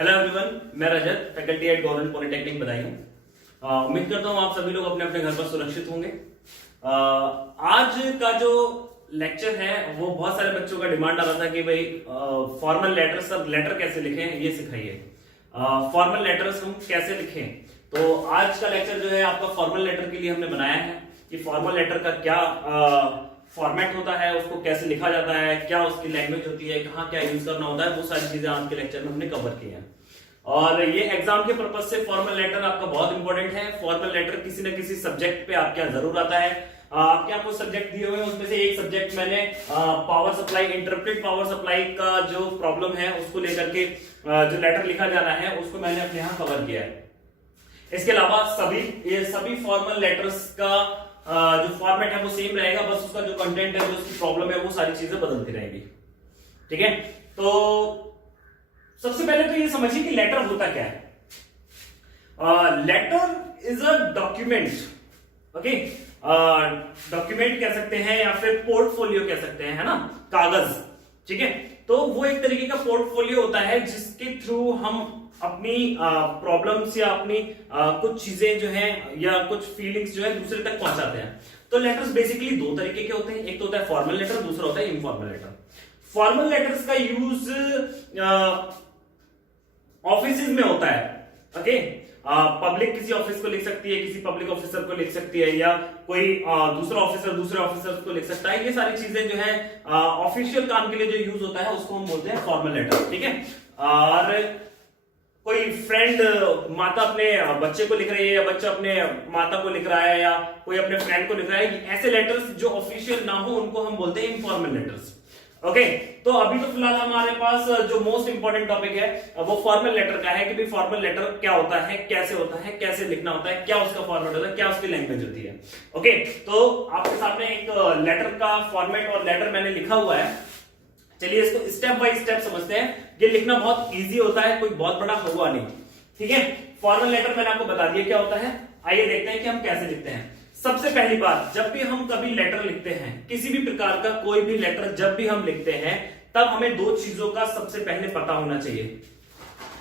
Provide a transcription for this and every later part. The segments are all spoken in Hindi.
हेलो एवरीवन, मैं Rajat, faculty at government polytechnic Badaun. उम्मीद करता हूं आप सभी लोग अपने अपने घर पर सुरक्षित होंगे। आज का जो लेक्चर है वो बहुत सारे बच्चों का डिमांड आ रहा था कि भाई फॉर्मल लेटर्स, लेटर कैसे लिखें ये सिखाइए। फॉर्मल लेटर्स हम कैसे लिखें, तो आज का लेक्चर जो है आपका फॉर्मल लेटर के लिए हमने बनाया है कि फॉर्मल लेटर का क्या फॉर्मेट होता है, उसको कैसे लिखा जाता है, क्या उसकी लैंग्वेज होती है, कहाँ क्या यूज करना होता है, वो सारी चीजें आज के लेक्चर में हमने कवर की हैं। और ये एग्जाम के पर्पज से फॉर्मल लेटर आपका बहुत इंपॉर्टेंट है। फॉर्मल लेटर किसी न किसी सब्जेक्ट पे आपके यहाँ जरूर आता है। आपके यहाँ कुछ सब्जेक्ट दिए हुए हैं, उसमें से एक सब्जेक्ट मैंने power supply, interpret power supply का जो प्रॉब्लम है उसको लेकर के जो लेटर लिखा जाना है उसको मैंने अपने यहाँ कवर किया है। इसके अलावा सभी फॉर्मल लेटर्स का जो फॉर्मेट है वो सेम रहेगा, बस उसका जो कंटेंट है, जो उसकी प्रॉब्लम है, वो सारी चीजें बदलती रहेंगी। ठीक है, तो सबसे पहले तो ये समझिए कि लेटर होता क्या है। Letter is a document. Okay, document कह सकते हैं या फिर पोर्टफोलियो कह सकते हैं, है ना, कागज। ठीक है, तो वो एक तरीके का पोर्टफोलियो होता है जिसके थ्रू हम अपनी प्रॉब्लम्स या अपनी कुछ चीजें जो हैं या कुछ फीलिंग्स जो है दूसरे तक पहुंचाते हैं। तो लेटर्स बेसिकली दो तरीके के होते हैं, एक तो होता है फॉर्मल लेटर, दूसरा होता है इनफॉर्मल लेटर। फॉर्मल लेटर्स का यूज ऑफिस में होता है। ओके, पब्लिक किसी ऑफिस को लिख सकती है, किसी पब्लिक ऑफिसर को लिख सकती है, या कोई दूसरा ऑफिसर दूसरे ऑफिसर को लिख सकता है। ये सारी चीजें जो है ऑफिशियल काम के लिए जो यूज होता है उसको हम बोलते हैं फॉर्मल लेटर। ठीक है, और कोई फ्रेंड माता अपने बच्चे को लिख रही है, या बच्चा अपने माता को लिख रहा है, या कोई अपने फ्रेंड को लिख रहा है, ऐसे लेटर्स जो ऑफिशियल ना हो उनको हम बोलते हैं इनफॉर्मल लेटर्स। ओके, तो अभी तो फिलहाल हमारे पास जो मोस्ट इंपॉर्टेंट टॉपिक है वो फॉर्मल लेटर का है कि भाई फॉर्मल लेटर क्या होता है, कैसे होता है, कैसे लिखना होता है, क्या उसका फॉर्मेट होता है, क्या उसकी लैंग्वेज होती है। ओके, तो आपके सामने एक लेटर का फॉर्मेट और लेटर मैंने लिखा हुआ है। चलिए इसको स्टेप बाय स्टेप समझते हैं। ये लिखना बहुत इजी होता है, कोई बहुत बड़ा हुआ नहीं। ठीक है, फॉर्मल लेटर मैंने आपको बता दिया क्या होता है। आइए देखते हैं कि हम कैसे लिखते हैं। सबसे पहली बात, जब भी हम कभी लेटर लिखते हैं, किसी भी प्रकार का कोई भी लेटर जब भी हम लिखते हैं, तब हमें दो चीजों का सबसे पहले पता होना चाहिए।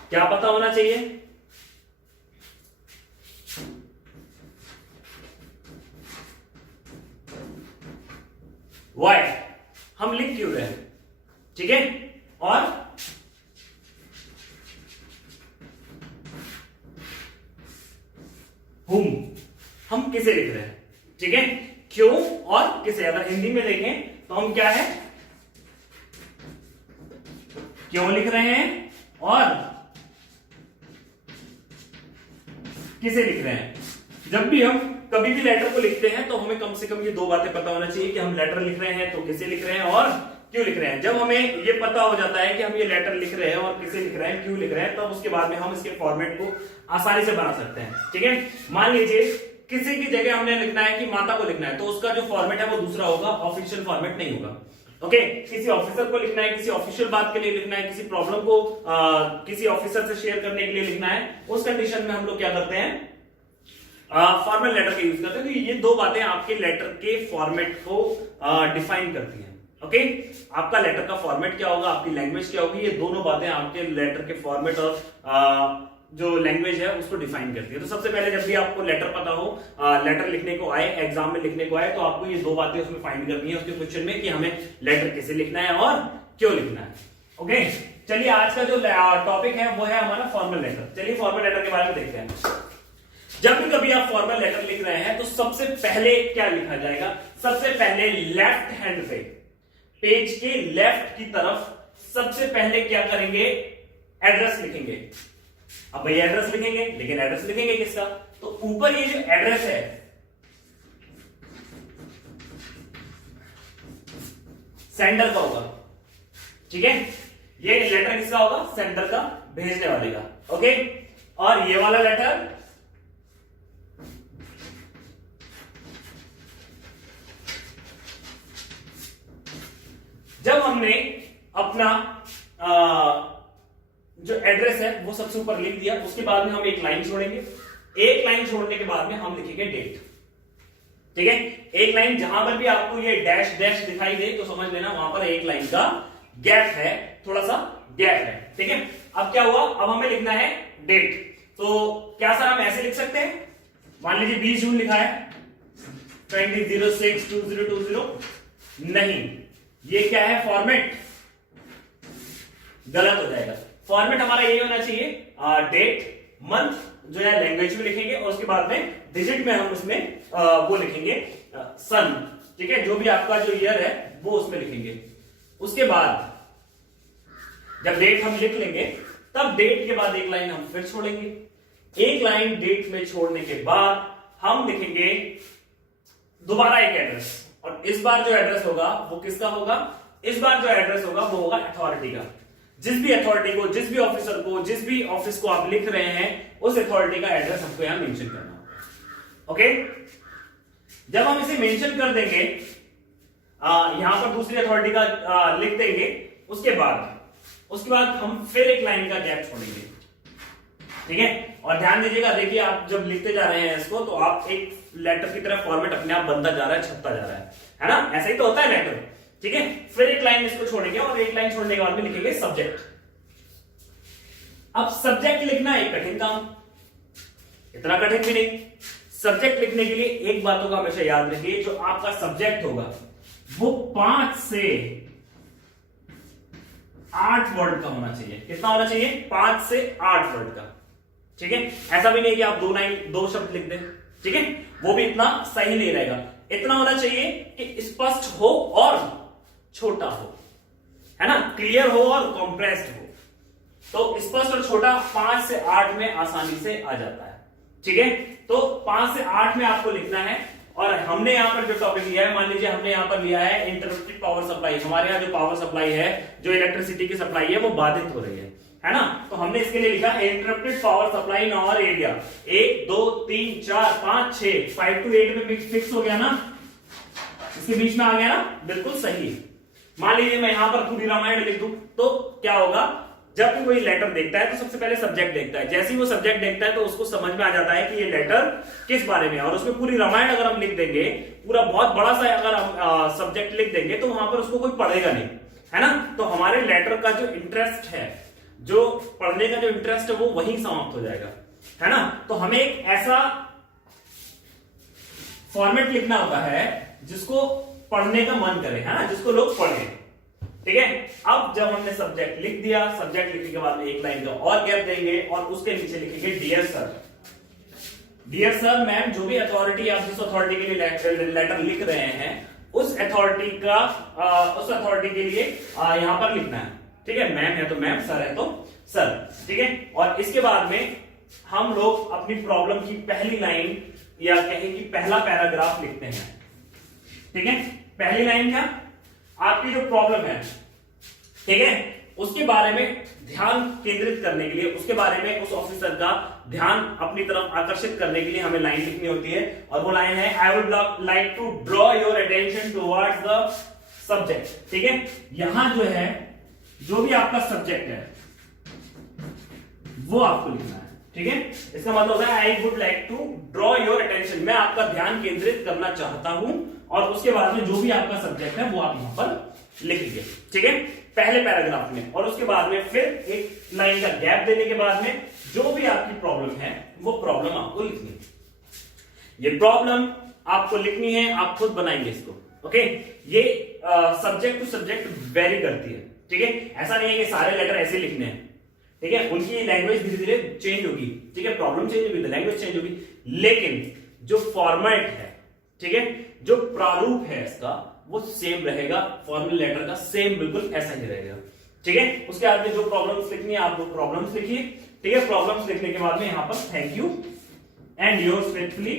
क्या पता होना चाहिए? व्हाई, हम लिख क्यों रहे हैं। ठीक है, और whom, हम किसे लिख रहे हैं। ठीक है, क्यों और किसे। अगर हिंदी में देखें तो हम क्या है, क्यों लिख रहे हैं और किसे लिख रहे हैं। जब भी हम कभी भी लेटर को लिखते हैं तो हमें कम से कम ये दो बातें पता होना चाहिए कि हम लेटर लिख रहे हैं तो किसे लिख रहे हैं और क्यों लिख रहे हैं। जब हमें ये पता हो जाता है कि हम ये लेटर लिख रहे हैं और किसे लिख रहे हैं, क्यों लिख रहे हैं, तब उसके बाद में हम इसके फॉर्मेट को आसानी से बना सकते हैं। ठीक है, मान लीजिए किसी की जगह हमने लिखना है कि माता को लिखना है, तो उसका जो फॉर्मेट है वो दूसरा होगा, ऑफिशियल फॉर्मेट नहीं होगा। ओके, किसी ऑफिसर को लिखना है, किसी ऑफिशियल बात के लिए लिखना है, किसी प्रॉब्लम को किसी ऑफिसर से शेयर करने के लिए लिखना है, उस कंडीशन में हम लोग क्या करते हैं, फॉर्मल लेटर का यूज करते हैं। तो ये दो बातें आपके लेटर के फॉर्मेट को डिफाइन करती हैं। ओके, आपका लेटर का फॉर्मेट क्या होगा, आपकी लैंग्वेज क्या होगी, ये दोनों बातें आपके लेटर के फॉर्मेट और जो लैंग्वेज है उसको डिफाइन करती है। तो सबसे पहले जब भी आपको लेटर पता हो, लेटर लिखने को आए, एग्जाम में लिखने को आए, तो आपको ये दो बातें उसमें फाइंड करनी है उसके क्वेश्चन में कि हमें लेटर किसे लिखना है और क्यों लिखना है। ओके, चलिए आज का जो टॉपिक है वो है हमारा फॉर्मल लेटर। चलिए फॉर्मल लेटर के बारे में देखते हैं। जब भी कभी आप फॉर्मल लेटर लिख रहे हैं तो सबसे पहले क्या लिखा जाएगा, सबसे पहले लेफ्ट हैंड पे, पेज के लेफ्ट की तरफ सबसे पहले क्या करेंगे, एड्रेस लिखेंगे। अब भाई एड्रेस लिखेंगे, लेकिन एड्रेस लिखेंगे किसका, तो ऊपर ये जो एड्रेस है सेंडर का होगा। ठीक है, ये लेटर किसका होगा, सेंडर का, भेजने वाले का। ओके, और ये वाला लेटर जब हमने अपना जो एड्रेस है वो सबसे ऊपर लिख दिया, उसके बाद में हम एक लाइन छोड़ेंगे। एक लाइन छोड़ने के बाद में हम लिखेंगे डेट। ठीक है, एक लाइन जहां पर भी आपको ये डैश डैश दिखाई दे तो समझ लेना वहां पर एक लाइन का गैप है, थोड़ा सा गैप है। ठीक है, अब क्या हुआ, अब हमें लिखना है डेट। तो क्या सर हम ऐसे लिख सकते हैं, मान लीजिए 20 जून लिखा है 2006-2020, नहीं, ये क्या है फॉर्मेट, गलत हो जाएगा। फॉर्मेट हमारा ये होना चाहिए डेट मंथ जो है लैंग्वेज में लिखेंगे और उसके बाद में डिजिट में हम उसमें वो लिखेंगे सन, ठीक है, जो भी आपका जो ईयर है वो उसमें लिखेंगे। उसके बाद जब डेट हम लिख लेंगे तब डेट के बाद एक लाइन हम फिर छोड़ेंगे, एक लाइन डेट में छोड़ने के बाद हम लिखेंगे दोबारा एक एड्रेस, और इस बार जो एड्रेस होगा वो किसका होगा, इस बार जो एड्रेस होगा वो होगा अथॉरिटी का। जिस भी अथॉरिटी को, जिस भी ऑफिसर को, जिस भी ऑफिस को आप लिख रहे हैं उस अथॉरिटी का एड्रेस हमको यहां मेंशन करना होगा। ओके, जब हम इसे मेंशन कर देंगे यहां पर दूसरी अथॉरिटी का लिख देंगे, उसके बाद हम फिर एक लाइन का गैप छोड़ेंगे, ठीक है। और ध्यान दीजिएगा, देखिए आप जब लिखते जा रहे हैं इसको तो आप एक लेटर की तरह फॉर्मेट अपने आप बनता जा रहा है, छपता जा रहा है ना, ऐसा ही तो होता है लेटर, ठीक है। फिर एक लाइन इसको छोड़ेंगे और एक लाइन छोड़ने के बाद में लिखेंगे सब्जेक्ट। अब सब्जेक्ट लिखना एक कठिन काम, इतना कठिन भी नहीं। सब्जेक्ट लिखने के लिए एक बात को हमेशा याद रखिए, जो आपका सब्जेक्ट होगा वो 5 से 8 वर्ड का होना चाहिए। कितना होना चाहिए, 5 से 8 वर्ड का, ठीक है। ऐसा भी नहीं कि आप 2 शब्द लिख दें, ठीक है, वो भी इतना सही नहीं रहेगा। इतना होना चाहिए कि स्पष्ट हो और छोटा हो, है ना, क्लियर हो और कॉम्प्रेस्ड हो। तो स्पष्ट और छोटा 5 से 8 में आसानी से आ जाता है, ठीक है। तो 5 से 8 में आपको लिखना है। और हमने यहां पर जो टॉपिक लिया है, मान लीजिए हमने यहां पर लिया है इंटरप्टेड पावर सप्लाई। हमारे यहां जो पावर सप्लाई है, जो इलेक्ट्रिसिटी की सप्लाई है, वो बाधित हो रही है ना। तो हमने इसके लिए लिखा interrupted power supply in our area. 1 2 3 4 5 6 5 to 8 में फिक्स हो गया ना, इसके बीच में आ गया ना, बिल्कुल सही। मान लीजिए मैं यहां पर पूरी रामायण लिख दूं तो क्या होगा, जब भी कोई लेटर देखता है तो सबसे पहले सब्जेक्ट देखता है। जैसे ही वो सब्जेक्ट देखता है तो उसको समझ में आ जाता है कि ये लेटर किस बारे में है, और उसमें पूरी रामायण अगर हम लिख देंगे, पूरा बहुत बड़ा सा अगर हम सब्जेक्ट लिख देंगे तो वहां पर उसको कोई पढ़ेगा नहीं, है ना। तो हमारे लेटर का जो इंटरेस्ट है, जो पढ़ने का जो इंटरेस्ट है, वो वहीं समाप्त हो जाएगा, है ना। तो हमें एक ऐसा फॉर्मेट लिखना होता है जिसको पढ़ने का मन करे, है ना, जिसको लोग पढ़ें, ठीक है। अब जब हमने सब्जेक्ट लिख दिया, सब्जेक्ट लिखने के बाद में एक लाइन का और गैप देंगे और उसके नीचे लिखेंगे dear sir. Dear sir ma'am, जो भी अथॉरिटी, आप जिस अथॉरिटी के लिए लेटर लिख रहे हैं उस अथॉरिटी के लिए यहां पर लिखना है, ठीक है। मैम है तो मैम, सर है तो सर, ठीक है। और इसके बाद में हम लोग अपनी प्रॉब्लम की पहली लाइन या कहें कि पहला पैराग्राफ लिखते हैं, ठीक है। पहली लाइन क्या, आपकी जो प्रॉब्लम है, ठीक है, उसके बारे में ध्यान केंद्रित करने के लिए, उसके बारे में उस ऑफिसर का ध्यान अपनी तरफ आकर्षित करने के लिए हमें लाइन लिखनी होती है। और वो लाइन है, I would like to draw your attention towards the subject, ठीक है। यहां जो है, जो भी आपका सब्जेक्ट है वो आपको लिखना है, ठीक है। इसका मतलब होता है I would like to draw your attention, मैं आपका ध्यान केंद्रित करना चाहता हूं। और उसके बाद में जो भी आपका सब्जेक्ट है वो आप यहां पर लिखेंगे, ठीक है, पहले पैराग्राफ में। और उसके बाद में फिर एक लाइन का गैप देने के बाद में जो भी आपकी प्रॉब्लम है वो प्रॉब्लम आपको लिखनी है। ये प्रॉब्लम आपको लिखनी है, आप खुद बनाएंगे इसको, ओके। ये सब्जेक्ट टू सब्जेक्ट वेरी करती है, ठीक है। ऐसा नहीं है कि सारे लेटर ऐसे लिखने हैं, ठीक है। उनकी लैंग्वेज धीरे धीरे चेंज होगी, ठीक है, प्रॉब्लम चेंज होगी तो लैंग्वेज चेंज होगी, लेकिन जो फॉर्मेट है, ठीक है, जो प्रारूप है इसका वो सेम रहेगा। फॉर्मल लेटर का सेम बिल्कुल ऐसा ही रहेगा, ठीक है। उसके बाद में जो प्रॉब्लम्स लिखनी है आप वो प्रॉब्लम्स लिखिए, ठीक है। प्रॉब्लम्स लिखने के बाद में यहां पर thank you and yours faithfully,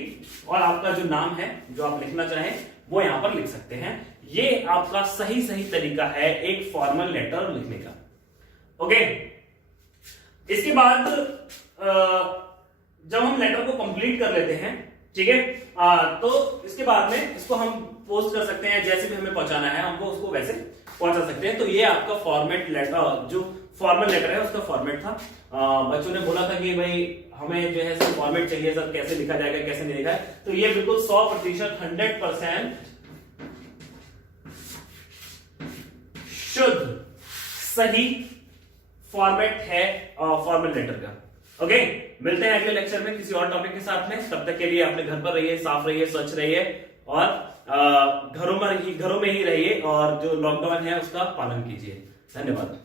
और आपका जो नाम है जो आप लिखना चाहें वो यहां पर लिख सकते हैं। ये आपका सही तरीका है एक फॉर्मल लेटर लिखने का, ओके। इसके बाद जब हम लेटर को कंप्लीट कर लेते हैं, ठीक है, तो इसके बाद में इसको हम पोस्ट कर सकते हैं, जैसे भी हमें पहुंचाना है हमको उसको वैसे पहुंचा सकते हैं। तो ये आपका फॉर्मेट लेटर, जो फॉर्मल लेटर है उसका फॉर्मेट था। बच्चों ने बोला था कि भाई हमें जो है सर फॉर्मेट चाहिए सर, कैसे लिखा जाएगा कैसे नहीं लिखा है। तो ये बिल्कुल 100% 100% शुद्ध सही फॉर्मेट है फॉर्मल लेटर का। ओके, मिलते हैं अगले लेक्चर में किसी और टॉपिक के साथ में। तब तक के लिए अपने घर पर रहिए, साफ रहिए, स्वच्छ रहिए और घरों में ही रहिए और जो लॉकडाउन है उसका पालन कीजिए। धन्यवाद।